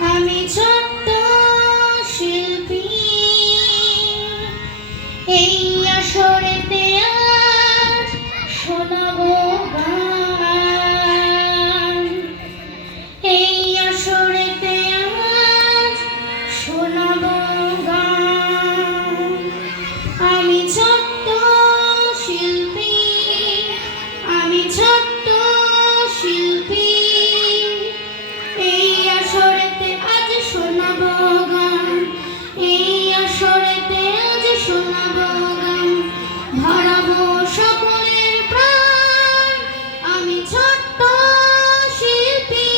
আমি ছোট্ট শিল্পী, এই আসরেতে আজ শোনাবো গান। এই আসরেতে আজ শোনাবো গান। আমি ছোট্ট শিল্পী, আমি ছোট্ট শিল্পী, এই আসরেতে আজ শোনাবো গান। এই আসরেতে আজ শোনাবো গান। ভরাবো সকলের প্রাণ। আমি ছোট্ট শিল্পী,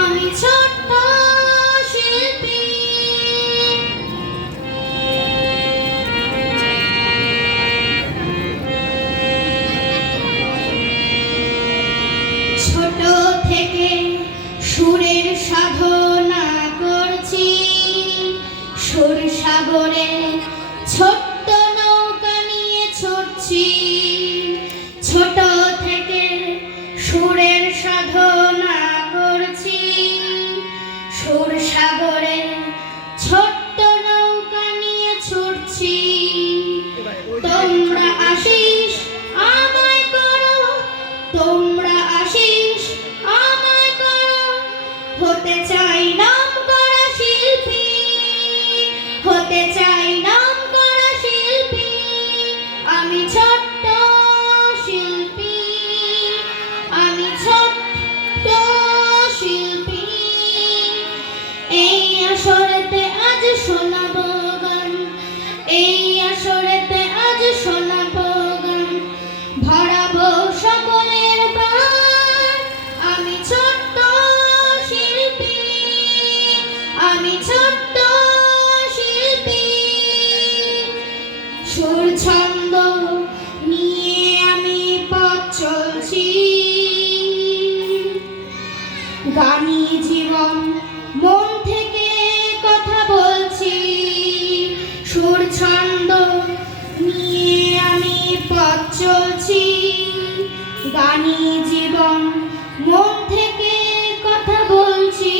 আমি ছোট্ট শিল্পী। ছোট থেকে সুরের সাধনা করছি, সুর সাগরে ছোট্ট নৌকা নিয়ে ছুটছি। ছোট থেকে সুরের সাধনা করছি, সুর সাগরে ছোট্ট নৌকা নিয়ে ছুটছি। তোমরা আশিস আমায় করো, তোমরা আশিস আমায় করো। হতে চাই নামকরা শিল্পী, হতে চাই নামকরা শিল্পী। আমি ছোট্ট শিল্পী, আমি ছোট্ট শিল্পী। এই আসরেতে আজ শোনাবো গান, এই আসরেতে আজ শোনাবো গান। ভরাবো সকলের প্রাণ। আমি ছোট্ট শিল্পী, আমি ছোট্ট শিল্পী। সুর ছন্দ নিয়ে আমি পথ চলছি, গানি জীবন মন থেকে কথা বলছি। সুর ছন্দ নিয়ে আমি পথ চলছি, গানি জীবন মন থেকে কথা বলছি।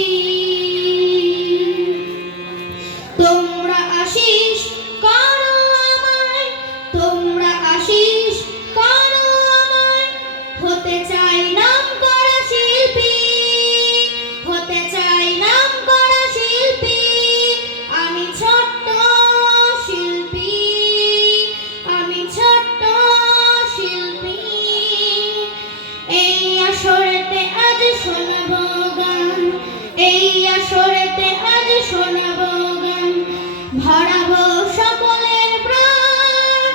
তোমরা আশিস করো আমায়, তোমরা আশিস করো আমায়। হতে চাই নামকরা শিল্পী, হতে চাই নামকরা শিল্পী। আমি ছোট্ট শিল্পী, আমি ছোট্ট শিল্পী। এই আসরেতে আজ শোনাবো গান, এই আসরেতে আজ শোনাবো গান। ভরাবো সকলের প্রাণ।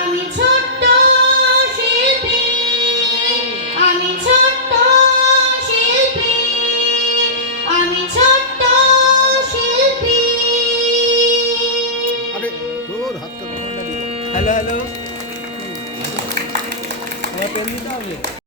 আমি ছোট্ট শিল্পী, আমি ছোট্ট শিল্পী, আমি ছোট্ট শিল্পী। আরে তোর হাতটা হ্যালো হ্যালো, আমার পেন দিতে হবে।